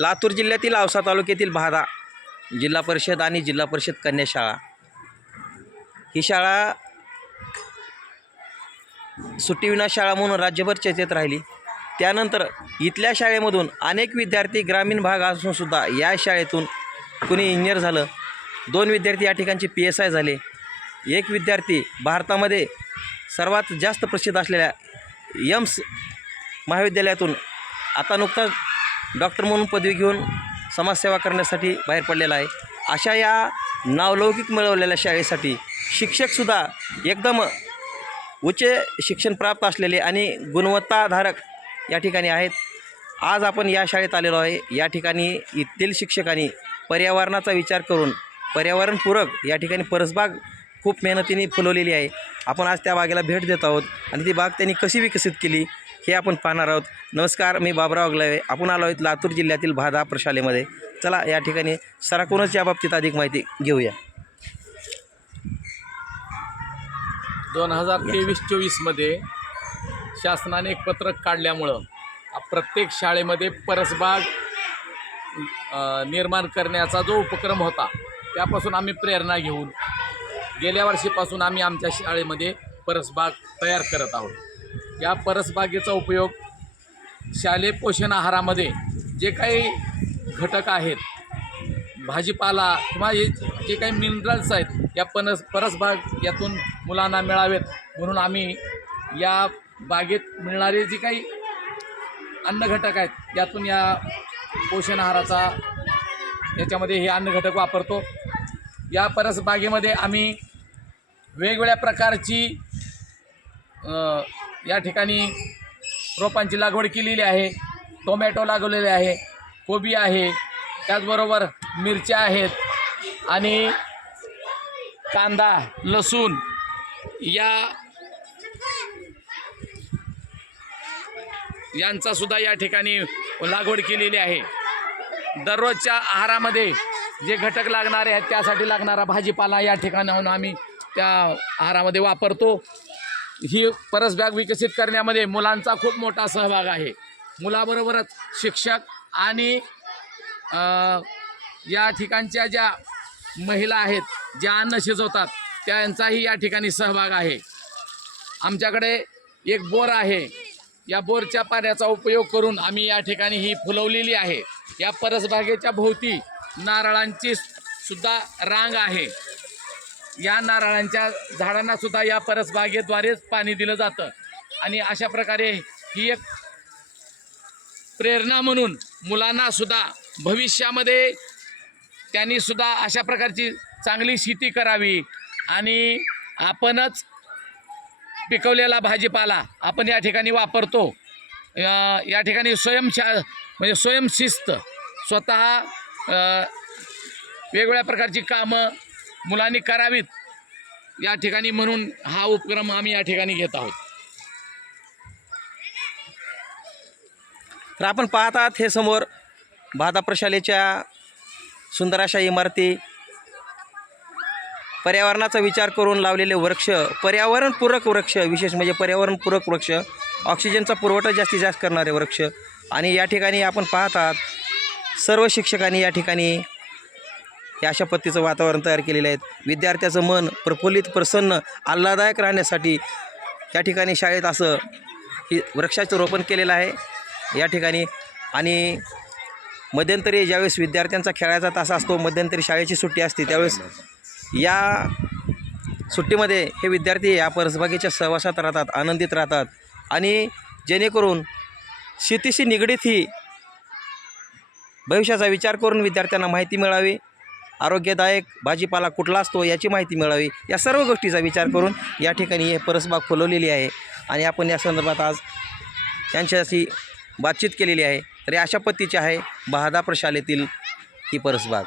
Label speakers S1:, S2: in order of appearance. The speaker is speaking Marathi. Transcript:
S1: लातूर जिल्ह्यातील औसा तालुक्यातील भादा जिल्हा परिषद आणि जिल्हा परिषद कन्या शाळा. ही शाळा सुट्टीविना शाळा म्हणून राज्यभर चर्चेत राहिली. त्यानंतर इथल्या शाळेमधून अनेक विद्यार्थी ग्रामीण भाग असूनसुद्धा या शाळेतून कुणी इंजिनियर झालं दोन विद्यार्थी या ठिकाणचे पी एस आय झाले. एक विद्यार्थी भारतामध्ये सर्वात जास्त प्रसिद्ध असलेल्या यम्स महाविद्यालयातून आता नुकताच डॉक्टर म्हणून पदवी घेऊन समाजसेवा करण्यासाठी बाहेर पडलेला आहे. अशा या नावलौकिक मिळवलेल्या शाळेसाठी शिक्षकसुद्धा एकदम उच्च शिक्षण प्राप्त असलेले आणि गुणवत्ताधारक या ठिकाणी आहेत. आज आपण या शाळेत आलेलो आहे. या ठिकाणी येथील शिक्षकांनी पर्यावरणाचा विचार करून पर्यावरणपूरक या ठिकाणी परसबाग खूप मेहनतीने फुलवलेली आहे. आपण आज त्या बागेला भेट देत आहोत आणि ती बाग त्यांनी कशी विकसित केली हे आपण पाहणार आहोत. नमस्कार मी बाबराव अगलावे. आपण आलो आहोत लातूर जिल्ह्यातील भादा प्रशालेमध्ये. चला या ठिकाणी सराकूनच याबाबतीत अधिक माहिती घेऊया.
S2: दोन हजार तेवीस चोवीसमध्ये शासनाने एक पत्रक काढल्यामुळं प्रत्येक शाळेमध्ये परसबाग निर्माण करण्याचा जो उपक्रम होता त्यापासून आम्ही प्रेरणा घेऊन गेल्या वर्षीपासून आम्ही आमच्या शाळेमध्ये परसबाग तयार करत आहोत. या परसबागेचा उपयोग शालेय पोषण आहारामध्ये जे काही घटक आहेत भाजीपाला किंवा हे जे काही मिनरल्स आहेत या पनस परसबाग यातून मुलांना मिळावेत. म्हणून आम्ही या बागेत मिळणारे जे काही अन्नघटक आहेत यातून या पोषण आहाराचा याच्यामध्ये हे अन्नघटक वापरतो. या परसबागेमध्ये आम्ही वेगवेगळ्या प्रकारची या ठिकाणी रोपांची लागवड केलेली आहे. टोमॅटो लागवलेले आहे. कोबी आहे. त्याचबरोबर मिरच्या आहेत. आणि कांदा लसूण या यांचा सुद्धा या ठिकाणी लागवड केलेली आहे. दररोजच्या आहारामध्ये जे घटक लागणारे आहेत त्यासाठी लागणारा भाजीपाला या ठिकाणाहून आम्ही त्या आहारामध्ये वापरतो. ही परसबॅग विकसित करण्यामध्ये मुलांचा खूप मोठा सहभाग आहे. मुलाबरोबरच शिक्षक आणि या ठिकाणच्या ज्या महिला आहेत ज्या अन्न शिजवतात त्यांचाही या ठिकाणी सहभाग आहे. आमच्याकडे एक बोर आहे. या बोरच्या पाण्याचा उपयोग करून आम्ही या ठिकाणी ही फुलवलेली आहे. या परसबागेच्या भोवती नारळांची सुद्धा रांग आहे. या नारळांच्या झाडांना सुद्धा या परसबागेद्वारेच पाणी दिलं जातं. आणि अशा प्रकारे ही एक प्रेरणा म्हणून मुलांना सुद्धा भविष्यामध्ये त्यांनी सुद्धा अशा प्रकारची चांगली शेती करावी आणि आपणच पिकवलेला भाजीपाला आपण या ठिकाणी वापरतो. या ठिकाणी स्वयंशा म्हणजे स्वयंशिस्त स्वतः वेगवेगळ्या प्रकारची कामं मुलांनी करावीत. या ठिकाणी म्हणून हा उपक्रम आम्ही या ठिकाणी घेत आहोत.
S1: तर आपण पाहत आहात हे समोर भादा प्रशालेच्या सुंदर अशा इमारती. पर्यावरणाचा विचार करून लावलेले वृक्ष पर्यावरणपूरक वृक्ष विशेष म्हणजे पर्यावरणपूरक वृक्ष ऑक्सिजनचा पुरवठा जास्तीत जास्त करणारे वृक्ष. आणि या ठिकाणी आपण पाहत आहात सर्व शिक्षकांनी या ठिकाणी हे अशा पद्धतीचं वातावरण तयार केलेलं आहे. विद्यार्थ्याचं मन प्रफुल्लित प्रसन्न आल्हादायक राहण्यासाठी या ठिकाणी शाळेत असं वृक्षाचं रोपण केलेलं आहे. या ठिकाणी आणि मध्यंतरी ज्यावेळेस विद्यार्थ्यांचा खेळायचा तास असतो मध्यंतरी शाळेची सुट्टी असते त्यावेळेस या सुट्टीमध्ये हे विद्यार्थी या परसबागेच्या सहवासात राहतात आनंदित राहतात आणि जेणेकरून शेतीशी निगडीत ही भविष्याचा विचार करून विद्यार्थ्यांना माहिती मिळावी. आरोग्यदायक भाजीपाला कुठला असतो याची माहिती मिळावी या सर्व गोष्टीचा विचार करून या ठिकाणी हे परसबाग फुलवलेली आहे आणि आपण या संदर्भात आज त्यांच्याशी बातचीत केलेली आहे. तर अशा पद्धतीची आहे बहादा प्रशालेतील ही परसबाग.